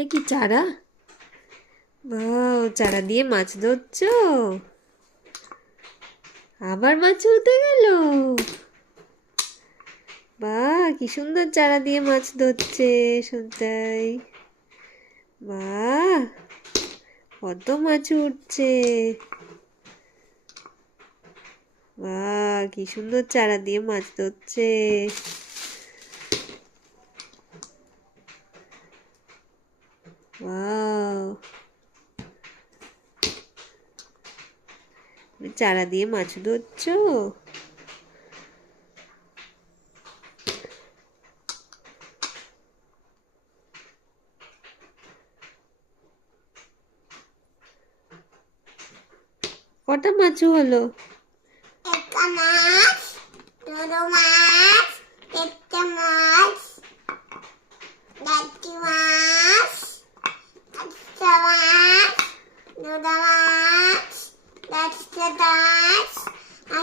এটা কি চারা? চারা দিয়ে মাছ ধরছো? আবার মাছ উঠে গেল? বাহ, কি সুন্দর চারা দিয়ে মাছ ধরছে সন্তাই বাহ, কত মাছ উঠছে বাহ, কি সুন্দর চারা দিয়ে মাছ ধরছে। চারা দিয়ে মাছ ধরছো? কটা মাছ হলো? একটা মাছ, দুটো মাছ একটা মাছ, চারটি মাছ। the dots. That's the dots.